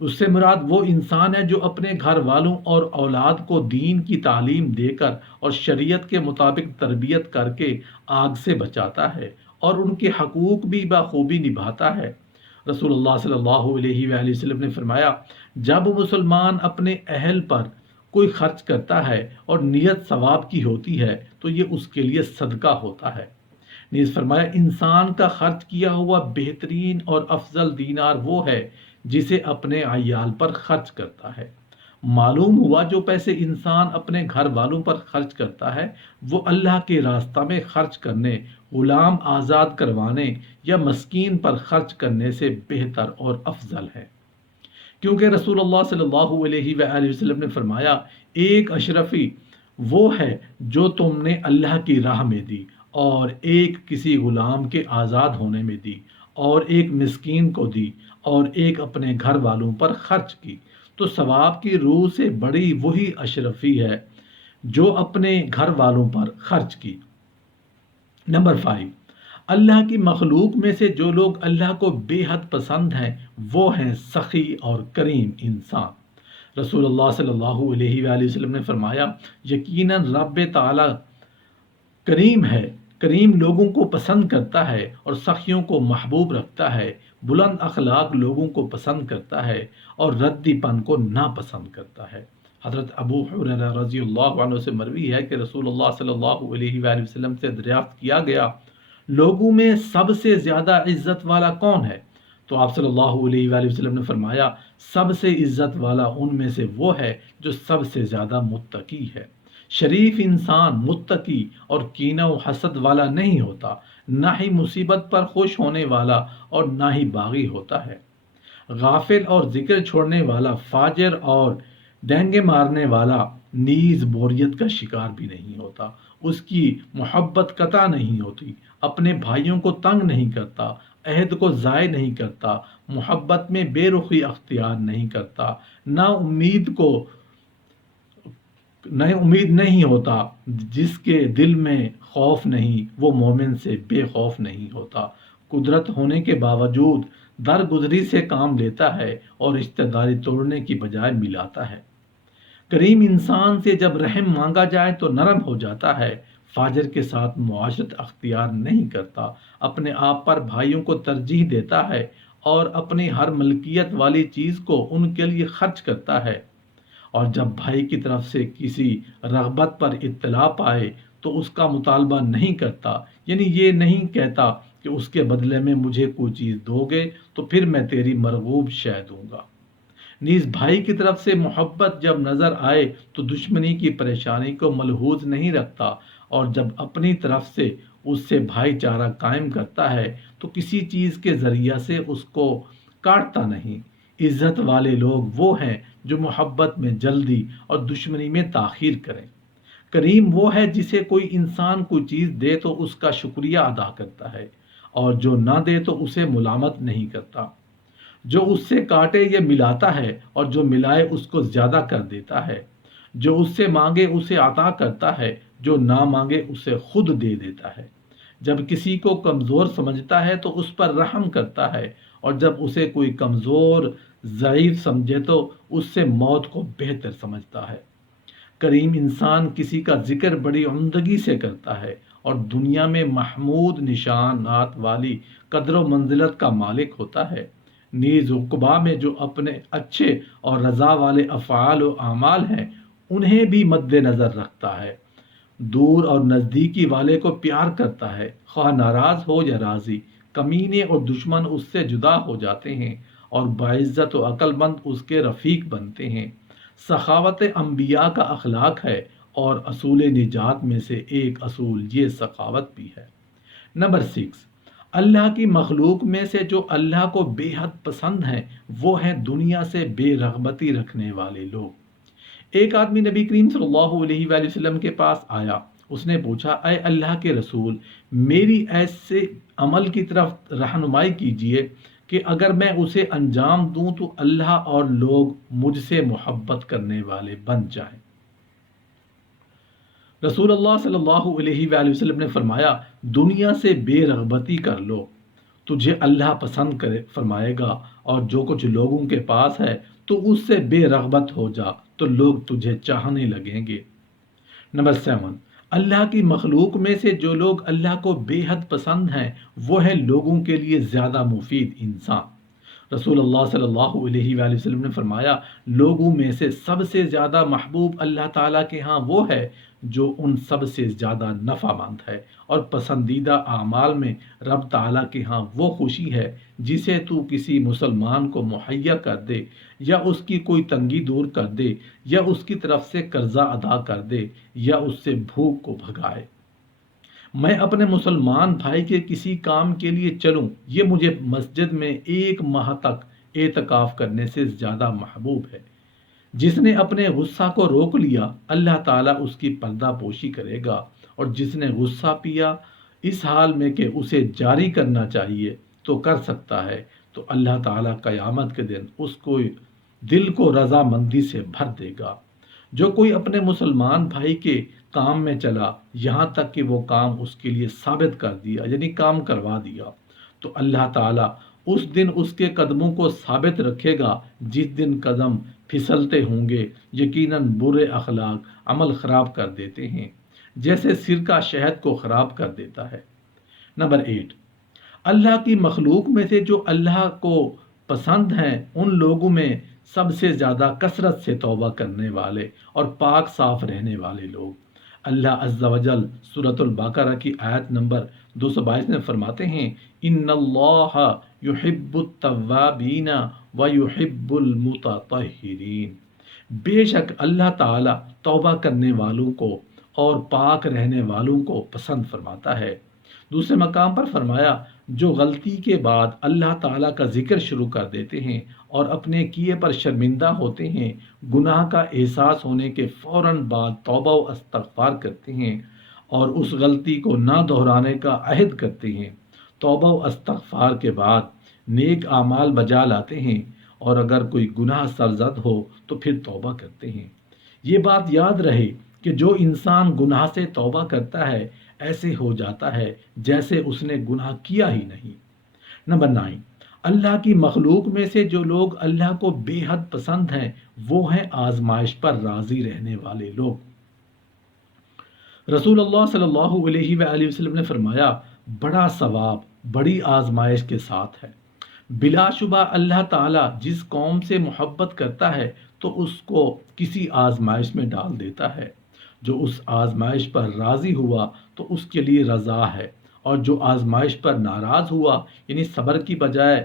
اس سے مراد وہ انسان ہے جو اپنے گھر والوں اور اولاد کو دین کی تعلیم دے کر اور شریعت کے مطابق تربیت کر کے آگ سے بچاتا ہے اور ان کے حقوق بھی بخوبی نبھاتا ہے۔ رسول اللہ صلی اللہ علیہ وآلہ وسلم نے فرمایا، جب مسلمان اپنے اہل پر کوئی خرچ کرتا ہے اور نیت ثواب کی ہوتی ہے تو یہ اس کے لیے صدقہ ہوتا ہے۔ نیز فرمایا، انسان کا خرچ کیا ہوا بہترین اور افضل دینار وہ ہے جسے اپنے عیال پر خرچ کرتا ہے۔ معلوم ہوا جو پیسے انسان اپنے گھر والوں پر خرچ کرتا ہے وہ اللہ کے راستہ میں خرچ کرنے، غلام آزاد کروانے یا مسکین پر خرچ کرنے سے بہتر اور افضل ہے، کیونکہ رسول اللہ صلی اللہ علیہ وآلہ وسلم نے فرمایا، ایک اشرفی وہ ہے جو تم نے اللہ کی راہ میں دی، اور ایک کسی غلام کے آزاد ہونے میں دی، اور ایک مسکین کو دی، اور ایک اپنے گھر والوں پر خرچ کی، تو ثواب کی روح سے بڑی وہی اشرفی ہے جو اپنے گھر والوں پر خرچ کی۔ نمبر 5، اللہ کی مخلوق میں سے جو لوگ اللہ کو بے حد پسند ہیں وہ ہیں سخی اور کریم انسان۔ رسول اللہ صلی اللہ علیہ وآلہ وسلم نے فرمایا، یقیناً رب تعالی کریم ہے، کریم لوگوں کو پسند کرتا ہے اور سخیوں کو محبوب رکھتا ہے، بلند اخلاق لوگوں کو پسند کرتا ہے اور ردی پن کو ناپسند کرتا ہے۔ حضرت ابو ہریرہ رضی اللہ عنہ سے مروی ہے کہ رسول اللہ صلی اللہ علیہ وآلہ وسلم سے دریافت کیا گیا، لوگوں میں سب سے زیادہ عزت والا کون ہے؟ تو آپ صلی اللہ علیہ وآلہ وسلم نے فرمایا، سب سے عزت والا ان میں سے وہ ہے جو سب سے زیادہ متقی ہے۔ شریف انسان متقی اور کینہ و حسد والا نہیں ہوتا، نہ ہی مصیبت پر خوش ہونے والا اور نہ ہی باغی ہوتا ہے۔ غافل اور ذکر چھوڑنے والا، فاجر اور ڈینگے مارنے والا نیز بوریت کا شکار بھی نہیں ہوتا، اس کی محبت قطع نہیں ہوتی، اپنے بھائیوں کو تنگ نہیں کرتا، عہد کو ضائع نہیں کرتا، محبت میں بے رخی اختیار نہیں کرتا، نہ امید نہیں ہوتا، جس کے دل میں خوف نہیں وہ مومن سے بے خوف نہیں ہوتا، قدرت ہونے کے باوجود درگزری سے کام لیتا ہے اور رشتہ داری توڑنے کی بجائے ملاتا ہے۔ کریم انسان سے جب رحم مانگا جائے تو نرم ہو جاتا ہے، فاجر کے ساتھ معاشرت اختیار نہیں کرتا، اپنے آپ پر بھائیوں کو ترجیح دیتا ہے اور اپنی ہر ملکیت والی چیز کو ان کے لیے خرچ کرتا ہے، اور جب بھائی کی طرف سے کسی رغبت پر اطلاع پائے تو اس کا مطالبہ نہیں کرتا، یعنی یہ نہیں کہتا کہ اس کے بدلے میں مجھے کوئی چیز دو گے تو پھر میں تیری مرغوب شے دوں گا۔ نیز بھائی کی طرف سے محبت جب نظر آئے تو دشمنی کی پریشانی کو ملحوظ نہیں رکھتا، اور جب اپنی طرف سے اس سے بھائی چارہ قائم کرتا ہے تو کسی چیز کے ذریعہ سے اس کو کاٹتا نہیں۔ عزت والے لوگ وہ ہیں جو محبت میں جلدی اور دشمنی میں تاخیر کریں۔ کریم وہ ہے جسے کوئی انسان کوئی چیز دے تو اس کا شکریہ ادا کرتا ہے، اور جو نہ دے تو اسے ملامت نہیں کرتا۔ جو اس سے کاٹے یہ ملاتا ہے، اور جو ملائے اس کو زیادہ کر دیتا ہے۔ جو اس سے مانگے اسے عطا کرتا ہے، جو نہ مانگے اسے خود دے دیتا ہے۔ جب کسی کو کمزور سمجھتا ہے تو اس پر رحم کرتا ہے، اور جب اسے کوئی کمزور ضعیف سمجھے تو اس سے موت کو بہتر سمجھتا ہے۔ کریم انسان کسی کا ذکر بڑی عمدگی سے کرتا ہے اور دنیا میں محمود نشانات والی قدر و منزلت کا مالک ہوتا ہے، نیز عقبا میں جو اپنے اچھے اور رضا والے افعال و اعمال ہیں انہیں بھی مد نظر رکھتا ہے، دور اور نزدیکی والے کو پیار کرتا ہے، خواہ ناراض ہو یا راضی، کمینے اور دشمن اس سے جدا ہو جاتے ہیں اور باعزت و عقل مند اس کے رفیق بنتے ہیں۔ سخاوت انبیاء کا اخلاق ہے، اور اصول نجات میں سے ایک اصول یہ سخاوت بھی ہے۔ نمبر 6، اللہ کی مخلوق میں سے جو اللہ کو بے حد پسند ہیں وہ ہیں دنیا سے بے رغبتی رکھنے والے لوگ۔ ایک آدمی نبی کریم صلی اللہ علیہ وآلہ وسلم کے پاس آیا، اس نے پوچھا، اے اللہ کے رسول، میری ایسے عمل کی طرف رہنمائی کیجیے کہ اگر میں اسے انجام دوں تو اللہ اور لوگ مجھ سے محبت کرنے والے بن جائیں۔ رسول اللہ صلی اللہ علیہ وآلہ وسلم نے فرمایا، دنیا سے بے رغبتی کر لو تجھے اللہ پسند کرے فرمائے گا، اور جو کچھ لوگوں کے پاس ہے تو اس سے بے رغبت ہو جا تو لوگ تجھے چاہنے لگیں گے۔ نمبر 7، اللہ کی مخلوق میں سے جو لوگ اللہ کو بے حد پسند ہیں وہ ہے لوگوں کے لیے زیادہ مفید انسان۔ رسول اللہ صلی اللہ علیہ وآلہ وسلم نے فرمایا، لوگوں میں سے سب سے زیادہ محبوب اللہ تعالیٰ کے ہاں وہ ہے جو ان سب سے زیادہ نفع مند ہے، اور پسندیدہ اعمال میں رب تعالیٰ کے ہاں وہ خوشی ہے جسے تو کسی مسلمان کو مہیا کر دے، یا اس کی کوئی تنگی دور کر دے، یا اس کی طرف سے قرضہ ادا کر دے، یا اس سے بھوک کو بھگائے۔ میں اپنے مسلمان بھائی کے کسی کام کے لیے چلوں، یہ مجھے مسجد میں 1 ماہ تک اعتکاف کرنے سے زیادہ محبوب ہے۔ جس نے اپنے غصہ کو روک لیا اللہ تعالیٰ اس کی پردہ پوشی کرے گا، اور جس نے غصہ پیا اس حال میں کہ اسے جاری کرنا چاہیے تو کر سکتا ہے، تو اللہ تعالیٰ قیامت کے دن اس کو دل کو رضامندی سے بھر دے گا۔ جو کوئی اپنے مسلمان بھائی کے کام میں چلا یہاں تک کہ وہ کام اس کے لیے ثابت کر دیا، یعنی کام کروا دیا، تو اللہ تعالیٰ اس دن اس کے قدموں کو ثابت رکھے گا جس دن قدم پھسلتے ہوں گے۔ یقیناً برے اخلاق عمل خراب کر دیتے ہیں، جیسے سرکہ شہد کو خراب کر دیتا ہے۔ نمبر 8، اللہ کی مخلوق میں سے جو اللہ کو پسند ہیں ان لوگوں میں سب سے زیادہ کثرت سے توبہ کرنے والے اور پاک صاف رہنے والے لوگ۔ اللہ عز و جل سورۃ البقرہ کی آیت نمبر 222 میں فرماتے ہیں، ان اللہ یحب التوابین و یحب المتطہرین۔ بے شک اللہ تعالیٰ توبہ کرنے والوں کو اور پاک رہنے والوں کو پسند فرماتا ہے۔ دوسرے مقام پر فرمایا، جو غلطی کے بعد اللہ تعالیٰ کا ذکر شروع کر دیتے ہیں اور اپنے کیے پر شرمندہ ہوتے ہیں، گناہ کا احساس ہونے کے فوراً بعد توبہ و استغفار کرتے ہیں اور اس غلطی کو نہ دہرانے کا عہد کرتے ہیں، توبہ و استغفار کے بعد نیک اعمال بجا لاتے ہیں، اور اگر کوئی گناہ سرزد ہو تو پھر توبہ کرتے ہیں۔ یہ بات یاد رہے کہ جو انسان گناہ سے توبہ کرتا ہے ایسے ہو جاتا ہے جیسے اس نے گناہ کیا ہی نہیں۔ نمبر 9، اللہ کی مخلوق میں سے جو لوگ اللہ کو بے حد پسند ہیں وہ ہیں آزمائش پر راضی رہنے والے لوگ۔ رسول اللہ صلی اللہ علیہ وآلہ وسلم نے فرمایا، بڑا ثواب بڑی آزمائش کے ساتھ ہے۔ بلا شبہ اللہ تعالیٰ جس قوم سے محبت کرتا ہے تو اس کو کسی آزمائش میں ڈال دیتا ہے۔ جو اس آزمائش پر راضی ہوا تو اس کے لیے رضا ہے، اور جو آزمائش پر ناراض ہوا یعنی صبر کی بجائے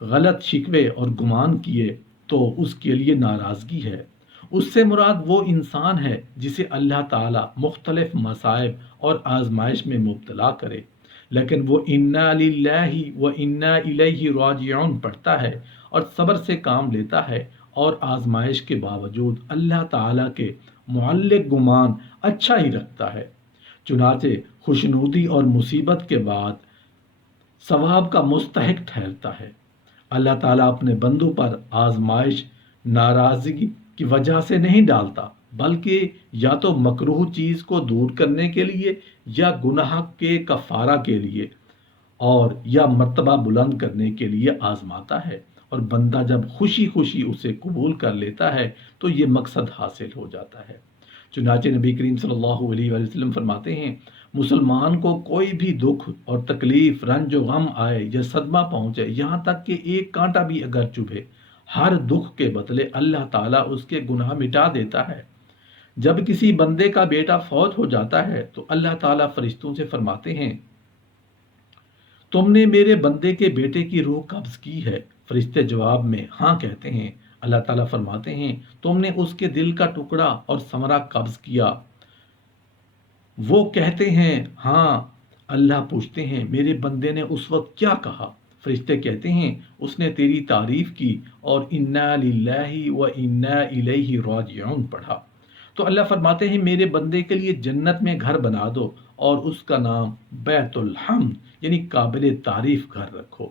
غلط شکوے اور گمان کیے تو اس کے لیے ناراضگی ہے۔ اس سے مراد وہ انسان ہے جسے اللہ تعالیٰ مختلف مصائب اور آزمائش میں مبتلا کرے، لیکن وہ انا للہ و انا الیہ راجعون پڑھتا ہے اور صبر سے کام لیتا ہے، اور آزمائش کے باوجود اللہ تعالیٰ کے معلق گمان اچھا ہی رکھتا ہے۔ چنانچہ خوشنودی اور مصیبت کے بعد ثواب کا مستحق ٹھہرتا ہے۔ اللہ تعالیٰ اپنے بندوں پر آزمائش ناراضگی کی وجہ سے نہیں ڈالتا، بلکہ یا تو مکروہ چیز کو دور کرنے کے لیے، یا گناہ کے کفارہ کے لیے، اور یا مرتبہ بلند کرنے کے لیے آزماتا ہے، اور بندہ جب خوشی خوشی اسے قبول کر لیتا ہے تو یہ مقصد حاصل ہو جاتا ہے۔ چنانچہ نبی کریم صلی اللہ علیہ وآلہ وسلم فرماتے ہیں، مسلمان کو کوئی بھی دکھ اور تکلیف، رنج و غم آئے یا صدمہ پہنچے، یہاں تک کہ ایک کانٹا بھی اگر چبھے، ہر دکھ کے بدلے اللہ تعالیٰ اس کے گناہ مٹا دیتا ہے۔ جب کسی بندے کا بیٹا فوت ہو جاتا ہے تو اللہ تعالیٰ فرشتوں سے فرماتے ہیں، تم نے میرے بندے کے بیٹے کی روح قبض کی ہے؟ فرشتے جواب میں ہاں کہتے ہیں۔ اللہ تعالیٰ فرماتے ہیں، تم نے اس کے دل کا ٹکڑا اور ثمرہ قبض کیا؟ وہ کہتے ہیں ہاں۔ اللہ پوچھتے ہیں، میرے بندے نے اس وقت کیا کہا؟ فرشتے کہتے ہیں، اس نے تیری تعریف کی اور انا للہ و انا الیہ راجعون پڑھا۔ تو اللہ فرماتے ہیں، میرے بندے کے لیے جنت میں گھر بنا دو اور اس کا نام بیت الحمد یعنی قابل تعریف گھر رکھو۔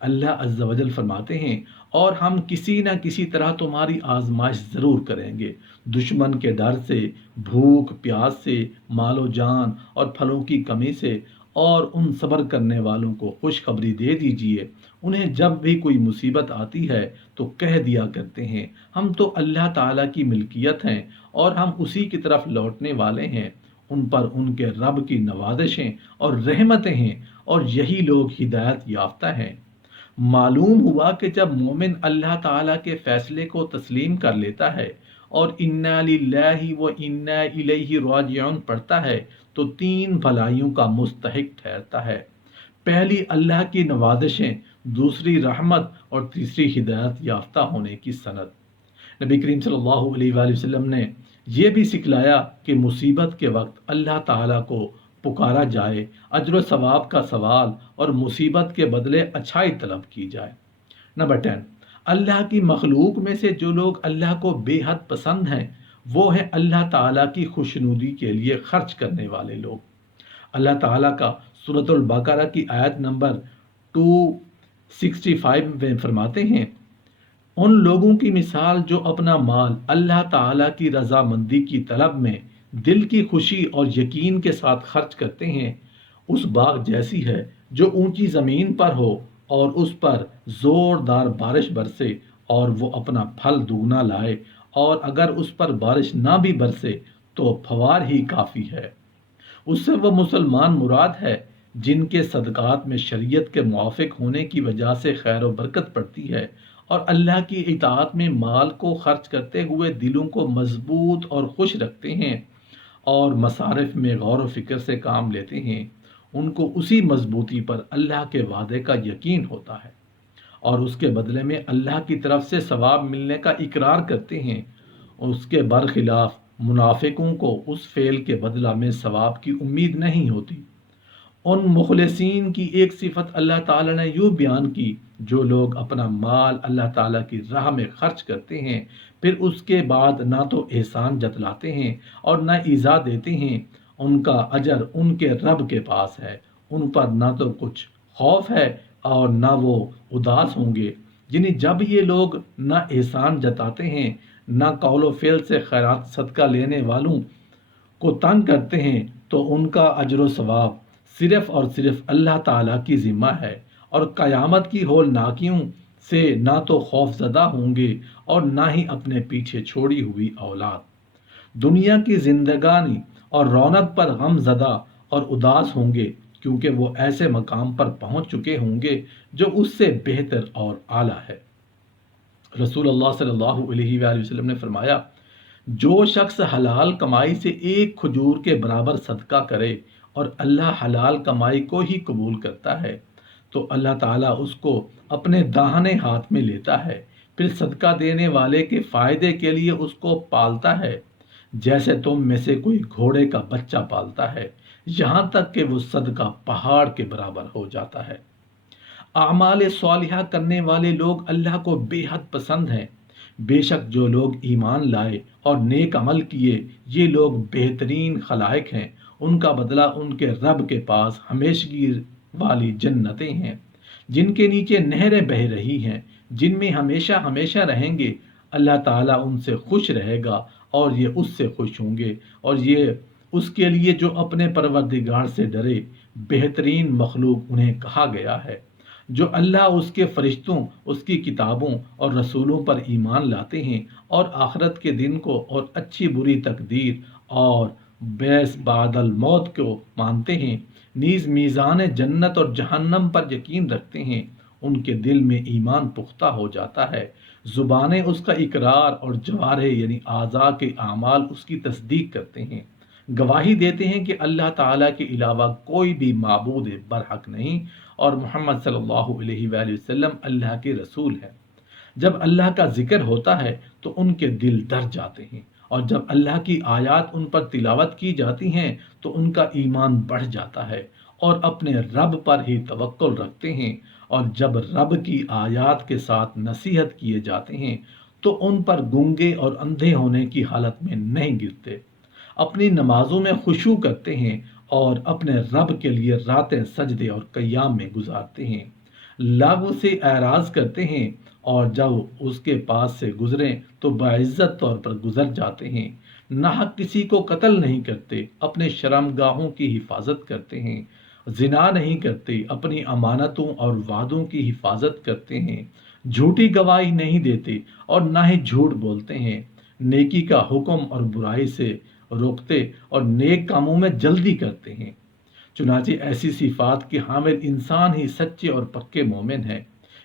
اللہ عز و جل فرماتے ہیں، اور ہم کسی نہ کسی طرح تمہاری آزمائش ضرور کریں گے، دشمن کے ڈر سے، بھوک پیاس سے، مال و جان اور پھلوں کی کمی سے، اور ان صبر کرنے والوں کو خوشخبری دے دیجئے، انہیں جب بھی کوئی مصیبت آتی ہے تو کہہ دیا کرتے ہیں ہم تو اللہ تعالیٰ کی ملکیت ہیں اور ہم اسی کی طرف لوٹنے والے ہیں، ان پر ان کے رب کی نوازشیں اور رحمتیں ہیں اور یہی لوگ ہدایت یافتہ ہیں۔ معلوم ہوا کہ جب مومن اللہ تعالیٰ کے فیصلے کو تسلیم کر لیتا ہے اور انا للہ و انا الیہ راجعون پڑھتا ہے تو تین بھلائیوں کا مستحق ٹھہرتا ہے۔ پہلی اللہ کی نوازشیں، دوسری رحمت اور تیسری ہدایت یافتہ ہونے کی سند۔ نبی کریم صلی اللہ علیہ وآلہ وسلم نے یہ بھی سکھلایا کہ مصیبت کے وقت اللہ تعالیٰ کو پکارا جائے، اجر و ثواب کا سوال اور مصیبت کے بدلے اچھائی طلب کی جائے۔ نمبر 10، اللہ کی مخلوق میں سے جو لوگ اللہ کو بے حد پسند ہیں وہ ہیں اللہ تعالیٰ کی خوشنودی کے لیے خرچ کرنے والے لوگ۔ اللہ تعالیٰ کا سورۃ البقرہ کی آیت نمبر 265 میں فرماتے ہیں ان لوگوں کی مثال جو اپنا مال اللہ تعالیٰ کی رضامندی کی طلب میں دل کی خوشی اور یقین کے ساتھ خرچ کرتے ہیں، اس باغ جیسی ہے جو اونچی زمین پر ہو اور اس پر زوردار بارش برسے اور وہ اپنا پھل دوگنا لائے، اور اگر اس پر بارش نہ بھی برسے تو پھوار ہی کافی ہے۔ اس سے وہ مسلمان مراد ہے جن کے صدقات میں شریعت کے موافق ہونے کی وجہ سے خیر و برکت پڑتی ہے اور اللہ کی اطاعت میں مال کو خرچ کرتے ہوئے دلوں کو مضبوط اور خوش رکھتے ہیں اور مصارف میں غور و فکر سے کام لیتے ہیں، ان کو اسی مضبوطی پر اللہ کے وعدے کا یقین ہوتا ہے اور اس کے بدلے میں اللہ کی طرف سے ثواب ملنے کا اقرار کرتے ہیں۔ اس کے برخلاف منافقوں کو اس فعل کے بدلہ میں ثواب کی امید نہیں ہوتی۔ ان مخلصین کی ایک صفت اللہ تعالیٰ نے یوں بیان کی جو لوگ اپنا مال اللہ تعالیٰ کی راہ میں خرچ کرتے ہیں پھر اس کے بعد نہ تو احسان جتلاتے ہیں اور نہ ایذا دیتے ہیں، ان کا اجر ان کے رب کے پاس ہے، ان پر نہ تو کچھ خوف ہے اور نہ وہ اداس ہوں گے۔ یعنی جب یہ لوگ نہ احسان جتاتے ہیں نہ قول و فعل سے خیرات صدقہ لینے والوں کو تنگ کرتے ہیں تو ان کا اجر و ثواب صرف اور صرف اللہ تعالیٰ کی ذمہ ہے، اور قیامت کی ہولناکیوں سے نہ تو خوف زدہ ہوں گے اور نہ ہی اپنے پیچھے چھوڑی ہوئی اولاد۔ دنیا کی زندگانی اور رونق پر غم زدہ اور اداس ہوں گے کیونکہ وہ ایسے مقام پر پہنچ چکے ہوں گے جو اس سے بہتر اور اعلیٰ ہے۔ رسول اللہ صلی اللہ علیہ وآلہ وسلم نے فرمایا جو شخص حلال کمائی سے ایک کھجور کے برابر صدقہ کرے اور اللہ حلال کمائی کو ہی قبول کرتا ہے تو اللہ تعالیٰ اس کو اپنے داہنے ہاتھ میں لیتا ہے، پھر صدقہ دینے والے کے فائدے کے لیے اس کو پالتا ہے جیسے تم میں سے کوئی گھوڑے کا بچہ پالتا ہے، یہاں تک کہ وہ صدقہ پہاڑ کے برابر ہو جاتا ہے۔ اعمال صالحہ کرنے والے لوگ اللہ کو بے حد پسند ہیں۔ بے شک جو لوگ ایمان لائے اور نیک عمل کیے یہ لوگ بہترین خلائق ہیں، ان کا بدلہ ان کے رب کے پاس ہمیشگی والی جنتیں ہیں جن کے نیچے نہریں بہہ رہی ہیں، جن میں ہمیشہ ہمیشہ رہیں گے۔ اللہ تعالیٰ ان سے خوش رہے گا اور یہ اس سے خوش ہوں گے، اور یہ اس کے لیے جو اپنے پروردگار سے ڈرے۔ بہترین مخلوق انہیں کہا گیا ہے جو اللہ، اس کے فرشتوں، اس کی کتابوں اور رسولوں پر ایمان لاتے ہیں اور آخرت کے دن کو اور اچھی بری تقدیر اور بیس بعد الموت کو مانتے ہیں، نیز میزان جنت اور جہنم پر یقین رکھتے ہیں۔ ان کے دل میں ایمان پختہ ہو جاتا ہے، زبانیں اس کا اقرار اور جوارح یعنی اعضاء کے اعمال اس کی تصدیق کرتے ہیں، گواہی دیتے ہیں کہ اللہ تعالیٰ کے علاوہ کوئی بھی معبود برحق نہیں اور محمد صلی اللہ علیہ وآلہ وسلم اللہ کے رسول ہیں۔ جب اللہ کا ذکر ہوتا ہے تو ان کے دل ڈر جاتے ہیں، اور جب اللہ کی آیات ان پر تلاوت کی جاتی ہیں تو ان کا ایمان بڑھ جاتا ہے اور اپنے رب پر ہی توکل رکھتے ہیں، اور جب رب کی آیات کے ساتھ نصیحت کیے جاتے ہیں تو ان پر گونگے اور اندھے ہونے کی حالت میں نہیں گرتے، اپنی نمازوں میں خشوع کرتے ہیں اور اپنے رب کے لیے راتیں سجدے اور قیام میں گزارتے ہیں، لاغو سے اعراض کرتے ہیں اور جب اس کے پاس سے گزریں تو باعزت طور پر گزر جاتے ہیں، ناحق کسی کو قتل نہیں کرتے، اپنے شرمگاہوں کی حفاظت کرتے ہیں زنا نہیں کرتے، اپنی امانتوں اور وعدوں کی حفاظت کرتے ہیں، جھوٹی گواہی نہیں دیتے اور نہ ہی جھوٹ بولتے ہیں، نیکی کا حکم اور برائی سے روکتے اور نیک کاموں میں جلدی کرتے ہیں۔ چنانچہ ایسی صفات کے حامل انسان ہی سچے اور پکے مومن ہیں۔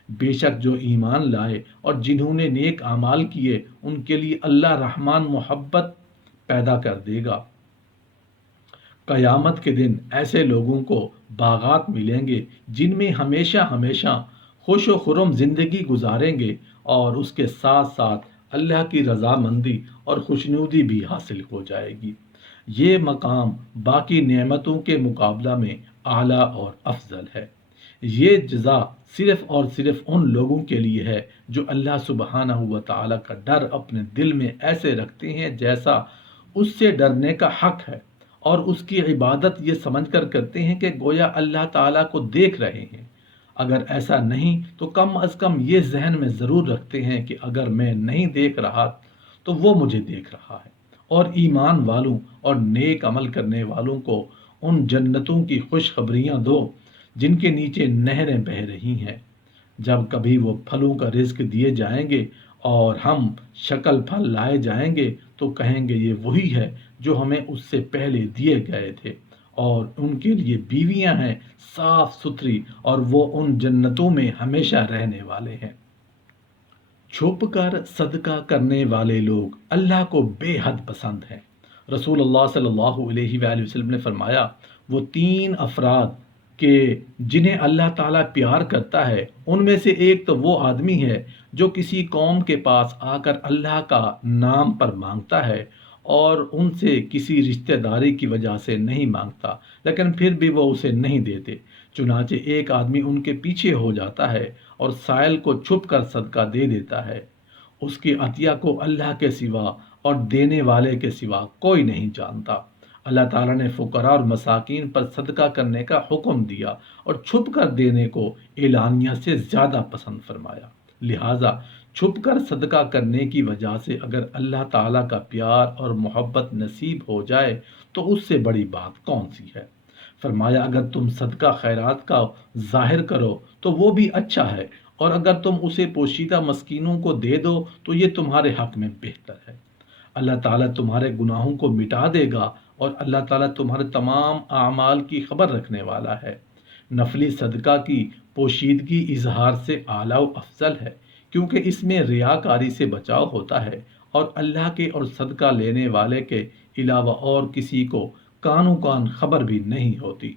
بے شک جو ایمان لائے اور جنہوں نے نیک اعمال کیے ان کے لیے اللہ رحمان محبت پیدا کر دے گا۔ قیامت کے دن ایسے لوگوں کو باغات ملیں گے جن میں ہمیشہ ہمیشہ خوش و خرم زندگی گزاریں گے، اور اس کے ساتھ ساتھ اللہ کی رضامندی اور خوشنودی بھی حاصل ہو جائے گی۔ یہ مقام باقی نعمتوں کے مقابلہ میں اعلیٰ اور افضل ہے۔ یہ جزا صرف اور صرف ان لوگوں کے لیے ہے جو اللہ سبحانہ و تعالی کا ڈر اپنے دل میں ایسے رکھتے ہیں جیسا اس سے ڈرنے کا حق ہے، اور اس کی عبادت یہ سمجھ کر کرتے ہیں کہ گویا اللہ تعالیٰ کو دیکھ رہے ہیں۔ اگر ایسا نہیں تو کم از کم یہ ذہن میں ضرور رکھتے ہیں کہ اگر میں نہیں دیکھ رہا تو وہ مجھے دیکھ رہا ہے۔ اور ایمان والوں اور نیک عمل کرنے والوں کو ان جنتوں کی خوشخبریاں دو جن کے نیچے نہریں بہہ رہی ہیں۔ جب کبھی وہ پھلوں کا رزق دیے جائیں گے اور ہم شکل پھل لائے جائیں گے تو کہیں گے یہ وہی ہے جو ہمیں اس سے پہلے دیے گئے تھے، اور ان کے لیے بیویاں ہیں صاف ستھری، اور وہ ان جنتوں میں ہمیشہ رہنے والے ہیں۔ چھپ کر صدقہ کرنے والے لوگ اللہ کو بے حد پسند ہیں۔ رسول اللہ صلی اللہ علیہ وآلہ وسلم نے فرمایا، وہ تین افراد کہ جنہیں اللہ تعالیٰ پیار کرتا ہے، ان میں سے ایک تو وہ آدمی ہے جو کسی قوم کے پاس آ کر اللہ کا نام پر مانگتا ہے اور ان سے کسی رشتہ داری کی وجہ سے نہیں مانگتا، لیکن پھر بھی وہ اسے نہیں دیتے۔ چنانچہ ایک آدمی ان کے پیچھے ہو جاتا ہے اور سائل کو چھپ کر صدقہ دے دیتا ہے۔ اس کی عطیہ کو اللہ کے سوا اور دینے والے کے سوا کوئی نہیں جانتا۔ اللہ تعالیٰ نے فقراء اور مساکین پر صدقہ کرنے کا حکم دیا اور چھپ کر دینے کو اعلانیہ سے زیادہ پسند فرمایا۔ لہٰذا چھپ کر صدقہ کرنے کی وجہ سے اگر اللہ تعالیٰ کا پیار اور محبت نصیب ہو جائے تو اس سے بڑی بات کون سی ہے؟ فرمایا اگر تم صدقہ خیرات کا ظاہر کرو تو وہ بھی اچھا ہے، اور اگر تم اسے پوشیدہ مسکینوں کو دے دو تو یہ تمہارے حق میں بہتر ہے۔ اللہ تعالیٰ تمہارے گناہوں کو مٹا دے گا، اور اللہ تعالیٰ تمہارے تمام اعمال کی خبر رکھنے والا ہے۔ نفلی صدقہ کی پوشیدگی اظہار سے اعلیٰ و افضل ہے، کیونکہ اس میں ریاکاری سے بچاؤ ہوتا ہے، اور اللہ کے اور صدقہ لینے والے کے علاوہ اور کسی کو کانوں کان خبر بھی نہیں ہوتی۔